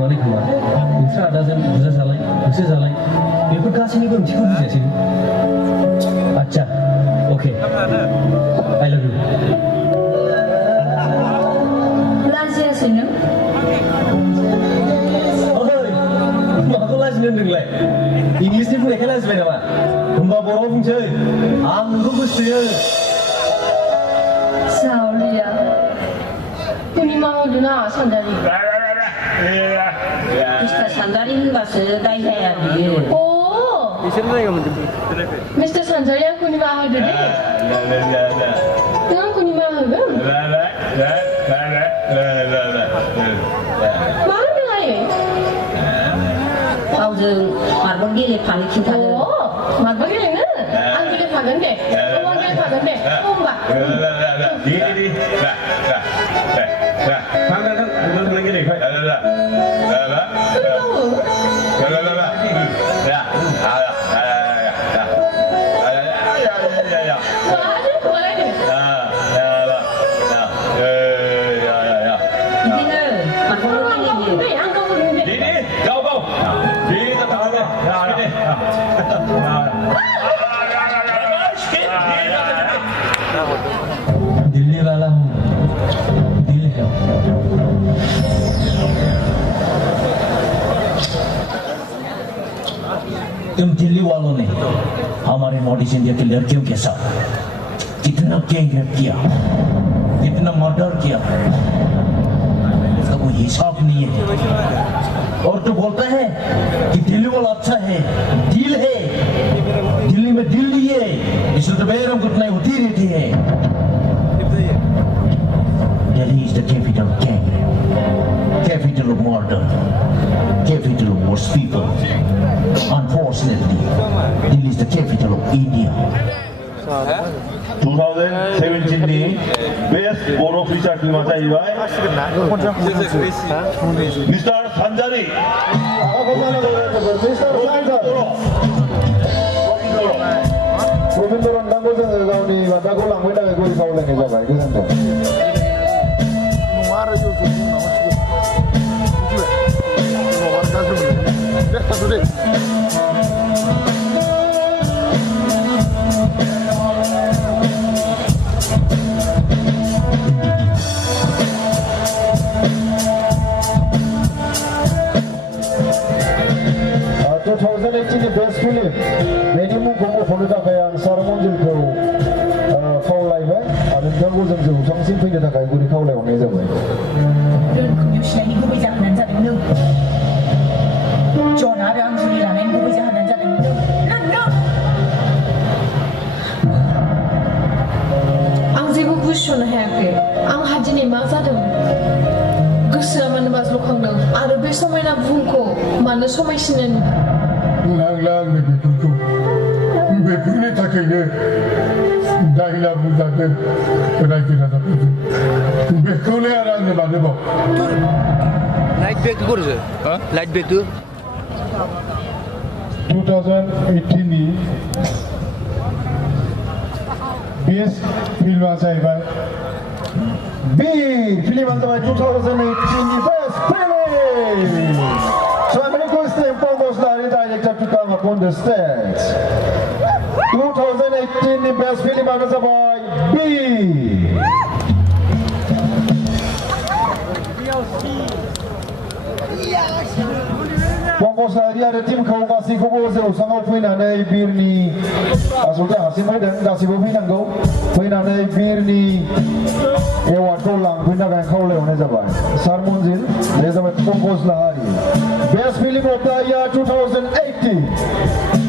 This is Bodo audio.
नङालै खोमा नोंस्रा आदाजों बुजा जालाय होसो जालाय बेफोर गासैनिबो ओंथिखौ बुजियासै आच्छा अके आइ लाभ इउ लाजियासै नों माखौ लाजिनो होनदोंलाय इंलिसनि बुंनायखाय लाजिबाय नामा होमबा बर'आव बुंसै आं नोंखौ गोसोथोयो सावलिया कुनिमा होदोना सानजारि मिस्टार सानजारि होनबासो दाय जाया बियो बिसोर जायगा मोनदों मिस्टार सानजारिया कुनिमा होदो दे नों कुनिमा होगोन मा होनदों आयै गावजों मार्बल गेलेफानो खिन्थादों मार्बल गेलेनो आं गेलेफागोन दे आं गेलेफागोन दे होमबा दिल्ली वाला हूँ दिल है तुम दिल्ली वालों ने हमारे नॉर्थ इंडिया के लड़कियों के साथ कितना गैंग रेप किया कितना मर्डर किया उसका कोई हिसाब नहीं है और तो बोलता है कि दिल्ली वाला अच्छा है दिल है दिल्ली में दिल नहीं है इसलिए तो बेरम घटनाएं होती रहती है Delhi is the capital of gang, capital of murder, capital of worst people. Unfortunately, Delhi is the capital of India. 2017이 Best Borough Feature film만 자이와이 Mr. 산자리 고민도랑 당고정 가운데 왔다고 랑고이다가 거기 가올랭이 잡아요 그 상태 Best film Menimu Kongo Poluta Kayan Sarmonjil Ko Kaulai Hai Adun Jango Jango Sangsin Pida Kai Guri Kaulai Wangai Zawai Đơn không yêu này cũng bây giờ hắn ra đến đâu cho nó đang suy là nên cũng bây giờ hắn ra đến đâu lần nữa आं जेबो बुजिस'नो हायाखै आं हादिनै मा जादों गोसोआ मानो बाज्ल'खांदों आरो बे समायना बुहुमखौ मानो समायसिनो नांलांनो बेफोरनि थाखायनो दायना बुजादों रायजो राजाफोरजों बेखौनो आरो आंनो लानोबाव लाइट बेक करेছে लाइट बेक 2018नि बेस्ट फिल्मआ जाहैबाय बे फिल्मआ जाबाय 2018नि best film So I'm requesting Pongos Lari director to come upon the stage. 2018 the best film is by B. Pongos Lari ada tim kau kasih kau selalu sangat fina birni. Asal hasil mereka kasih kau fina kau fina birni. Ewan kau lang fina kan kau lewat jabat. Sarmonjil, dia jabat Pongos Lari. Best film of the year 2018.